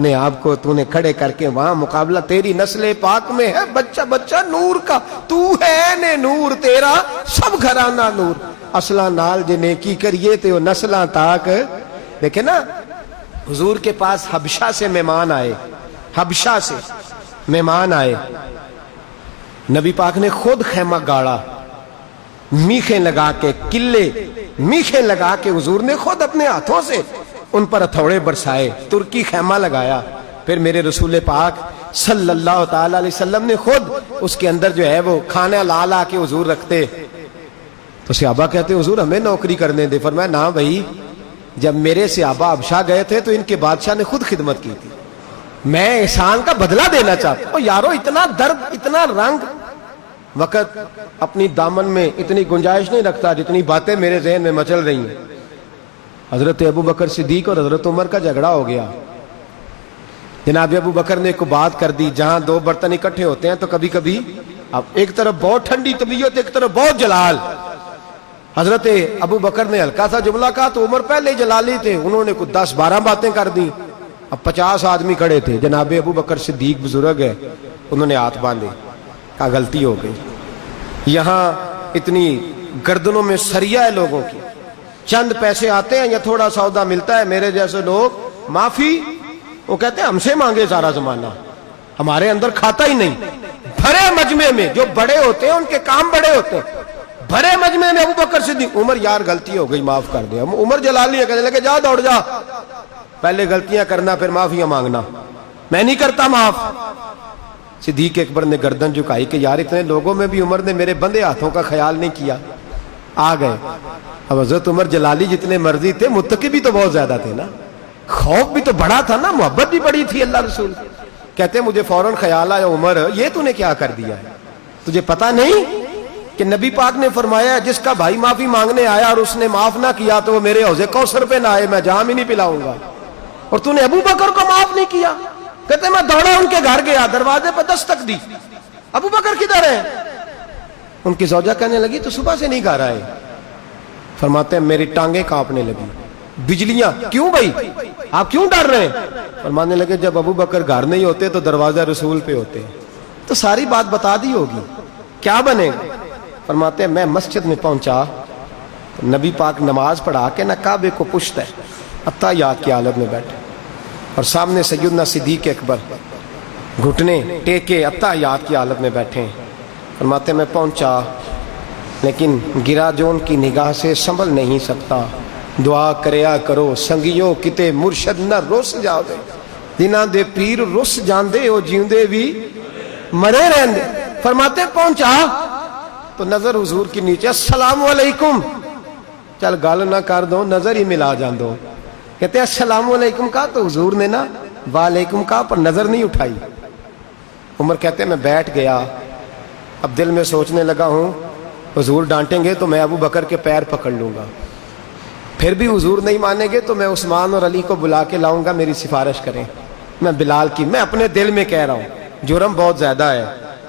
اپنے آپ کو تو نے کھڑے کر کے وہاں مقابلہ تیری نسل پاک میں ہے بچہ بچہ نور کا تو ہے نے نور تیرا سب گھرانہ نور اصلہ نال جے نیکی کریے تے وہ نسلہ تاک دیکھیں نا حضور کے پاس حبشہ سے مہمان آئے حبشہ سے مہمان آئے نبی پاک نے خود خیمہ گاڑا میخیں لگا کے قلے میخیں لگا کے حضور نے خود اپنے ہاتھوں سے ان پر ہتھوڑے برسائے ترکی خیمہ لگایا پھر میرے رسول پاک صلی اللہ تعالی علیہ وسلم نے خود اس کے اندر جو ہے وہ کھانا لا لا کے حضور رکھتے تو صحابہ کہتے حضور ہمیں نوکری کرنے دے فرمایا نا بھائی جب میرے صحابہ حبشہ گئے تھے تو ان کے بادشاہ نے خود خدمت کی تھی میں احسان کا بدلہ دینا چاہتا ہوں یارو اتنا درد اتنا رنگ وقت اپنی دامن میں اتنی گنجائش نہیں رکھتا جتنی باتیں میرے ذہن میں مچل رہی ہیں حضرت ابو بکر صدیق اور حضرت عمر کا جھگڑا ہو گیا جناب ابو بکر نے ایک بات کر دی جہاں دو برتن اکٹھے ہوتے ہیں تو کبھی کبھی اب ایک طرف بہت ٹھنڈی طبیعت ایک طرف بہت جلال حضرت ابو بکر نے ہلکا سا جملہ کہا تو عمر پہلے جلالی تھے انہوں نے کچھ 10-12 باتیں کر دی اب 50 آدمی کھڑے تھے جناب ابو بکر صدیق بزرگ ہے انہوں نے ہاتھ باندھے کہا غلطی ہو گئی یہاں اتنی گردنوں میں سریا ہے لوگوں کی چند پیسے آتے ہیں یا تھوڑا سودا ملتا ہے میرے جیسے لوگ معافی وہ کہتے ہیں ہم سے مانگے سارا زمانہ ہمارے اندر کھاتا ہی نہیں بھرے مجمع میں جو بڑے ہوتے ہیں ان کے کام بڑے ہوتے ہیں بھرے مجمع میں ابو بکر صدیق عمر یار غلطی ہو گئی معاف کر دیا عمر جلالی ہے کہنے لگے جا دوڑ جا پہلے غلطیاں کرنا پھر معافیاں مانگنا میں نہیں کرتا معاف صدیق اکبر نے گردن جھکائی کہ یار اتنے لوگوں میں بھی عمر نے میرے بندے ہاتھوں کا خیال نہیں کیا آ گئے اب حضرت عمر جلالی جتنے مرضی تھے متقی بھی تو بہت زیادہ تھے نا خوف بھی تو بڑا تھا نا محبت بھی بڑی تھی اللہ رسول کہتے مجھے فوراً خیال آیا عمر یہ تو نے کیا کر دیا ہے تجھے پتا نہیں کہ نبی پاک نے فرمایا جس کا بھائی معافی مانگنے آیا اور اس نے معاف نہ کیا تو وہ میرے حوض کوثر پہ نہ آئے میں جام ہی نہیں پلاؤں گا اور تو نے ابو بکر کو معاف نہیں کیا کہتے میں دوڑا ان کے گھر گیا دروازے پہ دستک دی ابو بکر کدھر ہے ان کی زوجہ کہنے لگی تو صبح سے نہیں گھر آئے فرماتے ہیں میری ٹانگیں کانپنے لگی بجلیاں کیوں بھائی آپ کیوں ڈر رہے ہیں فرمانے لگے جب ابو بکر گھر نہیں ہوتے تو دروازہ رسول پہ ہوتے تو ساری بات بتا دی ہوگی کیا بنے گا فرماتے ہیں میں مسجد میں پہنچا نبی پاک نماز پڑھا کے نہ کعبے کو پشت ہے اتحیات کی حالت میں بیٹھے اور سامنے سیدنا صدیق اکبر گھٹنے ٹیکے اتحیات کی حالت میں بیٹھے فرماتے ہیں میں پہنچا لیکن گرا جون کی نگاہ سے سنبھل نہیں سکتا دعا کریا کرو سنگیوں کتے مرشد نہ رس جاؤ دے دنہ دے پیر رس جان دے او جیوندے بھی مرے رہن دے فرماتے ہیں پہنچا تو نظر حضور کی نیچے السلام علیکم چل گال نہ کر دو نظر ہی ملا جان دو کہتے ہیں السلام علیکم کہا تو حضور نے نا وعلیکم کہا پر نظر نہیں اٹھائی عمر کہتے ہیں میں بیٹھ گیا اب دل میں سوچنے لگا ہوں حضور ڈانٹیں گے تو میں ابو بکر کے پیر پکڑ لوں گا پھر بھی حضور نہیں مانیں گے تو میں عثمان اور علی کو بلا کے لاؤں گا میری سفارش کریں میں بلال کی میں اپنے دل میں کہہ رہا ہوں جرم بہت زیادہ ہے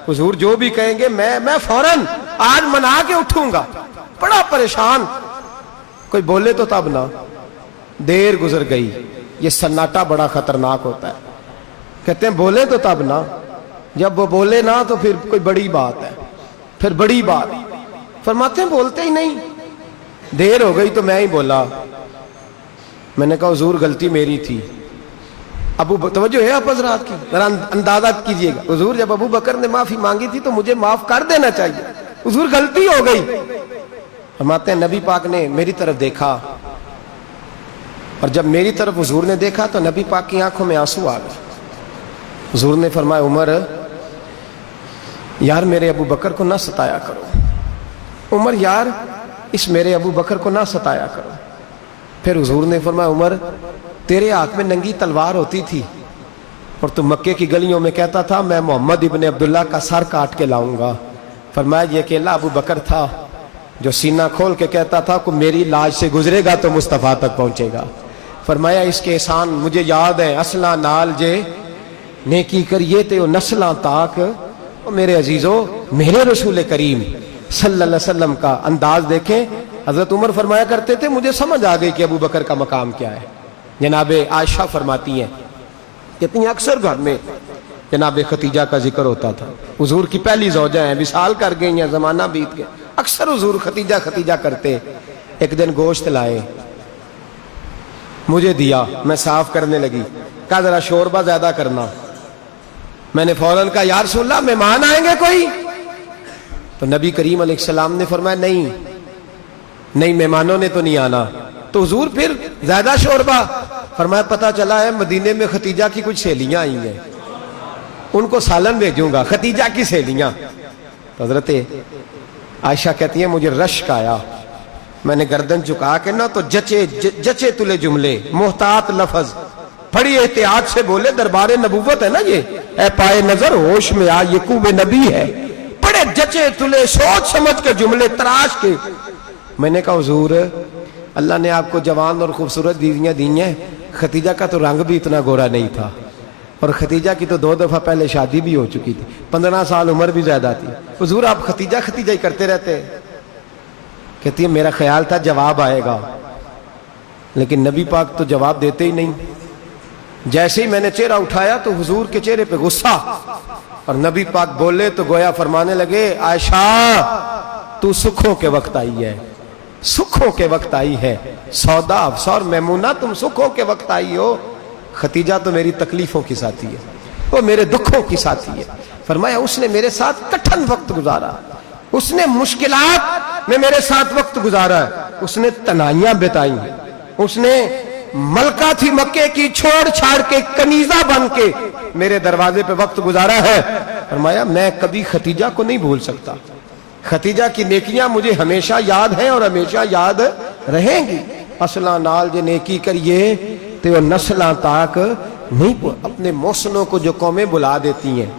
حضور جو بھی کہیں گے میں فوراً آج منا کے اٹھوں گا بڑا پریشان کوئی بولے تو تب نہ دیر گزر گئی یہ سناٹا بڑا خطرناک ہوتا ہے کہتے ہیں بولے تو تب نہ جب وہ بولے نہ تو پھر کوئی بڑی بات ہے پھر بڑی بات فرماتے ہیں بولتے ہی نہیں دیر ہو گئی تو میں ہی بولا میں نے کہا حضور غلطی میری تھی توجہ ہے آپ حضرات کی ذرا اندازہ کیجئے گا حضور جب ابو بکر نے معافی مانگی تھی تو مجھے معاف کر دینا چاہیے حضور غلطی ہو گئی فرماتے ہیں نبی پاک نے میری طرف دیکھا اور جب میری طرف حضور نے دیکھا تو نبی پاک کی آنکھوں میں آنسو آ گئے حضور نے فرمایا عمر یار میرے ابو بکر کو نہ ستایا کرو عمر یار اس میرے ابو بکر کو نہ ستایا کرو پھر حضور نے فرمایا عمر تیرے ہاتھ میں ننگی تلوار ہوتی تھی اور تو مکے کی گلیوں میں کہتا تھا میں محمد ابن عبداللہ کا سر کاٹ کے لاؤں گا فرمایا یہ اکیلا ابو بکر تھا جو سینہ کھول کے کہتا تھا کہ میری لاج سے گزرے گا تو مصطفیٰ تک پہنچے گا فرمایا اس کے احسان مجھے یاد ہے اصلہ نال جے نیکی کریے تے نسلاں تاک میرے عزیزو میرے رسول کریم صلی اللہ علیہ وسلم کا انداز دیکھیں حضرت عمر فرمایا کرتے تھے مجھے سمجھ آ گئی کہ ابو بکر کا مقام کیا ہے جناب عائشہ فرماتی ہیں کہتی ہیں اکثر گھر میں جناب ختیجہ کا ذکر ہوتا تھا. حضور کی پہلی زوجہ ہیں, وصال کر گئی ہیں, زمانہ بیت گیا, اکثر حضور ختیجہ ختیجہ کرتے. ایک دن گوشت لائے, مجھے دیا, میں صاف کرنے لگی, کہا ذرا شوربہ زیادہ کرنا. میں نے فوراً کہا یا رسول اللہ مہمان آئیں گے کوئی؟ تو نبی کریم علیہ السلام نے فرمایا نہیں مہمانوں نے تو نہیں آنا. تو حضور پھر زیادہ شوربہ. فرمایا پتہ چلا ہے مدینے میں ختیجہ کی کچھ سہیلیاں آئی ہیں, ان کو سالن بھیجوں گا, ختیجہ کی سہیلیاں. تو حضرت عائشہ کہتی ہیں مجھے رشک آیا, میں نے گردن چکا کے نا تو جچے تلے جملے, محتاط لفظ, بڑی احتیاط سے بولے, دربار نبوت ہے نا یہ, اے پائے نظر ہوش میں آ, یہ کوب نبی ہے. بڑے جچے تلے سوچ سمجھ کے جملے تراش کے. میں نے کہا حضور اللہ نے آپ کو جوان اور خوبصورت بیویاں دی ہیں, ختیجہ کا تو رنگ بھی اتنا گورا نہیں تھا, اور ختیجہ کی تو 2 دفعہ پہلے شادی بھی ہو چکی تھی, 15 سال عمر بھی زیادہ تھی. حضور آپ ختیجہ ہی کرتے رہتے. کہتی ہے میرا خیال تھا جواب آئے گا, لیکن نبی پاک تو جواب دیتے ہی نہیں. جیسے ہی میں نے چہرہ اٹھایا تو حضور کے چہرے پہ غصہ, اور نبی پاک بولے تو گویا فرمانے لگے عائشہ تو سکھوں کے وقت آئی ہے, سکھوں کے وقت آئی ہے. سودا افسر میمونہ تم سکھوں کے وقت آئی ہو, ختیجہ تو میری تکلیفوں کی ساتھی ہے, وہ میرے دکھوں کی ساتھی ہے. فرمایا اس نے میرے ساتھ کٹھن وقت گزارا, اس نے مشکلات میں میرے ساتھ وقت گزارا ہے, اس نے تنہائیاں بتائی ہیں, اس نے ملکہ تھی مکے کی چھوڑ چھاڑ کے کنیزہ بن کے میرے دروازے پہ وقت گزارا ہے. فرمایا میں کبھی ختیجہ کو نہیں بھول سکتا, ختیجہ کی نیکیاں مجھے ہمیشہ یاد ہیں اور ہمیشہ یاد رہیں گی. اصلاں نال جے نیکی کریے تو نسلاں تاک نہیں, اپنے محسنوں کو جو قومیں بلا دیتی ہیں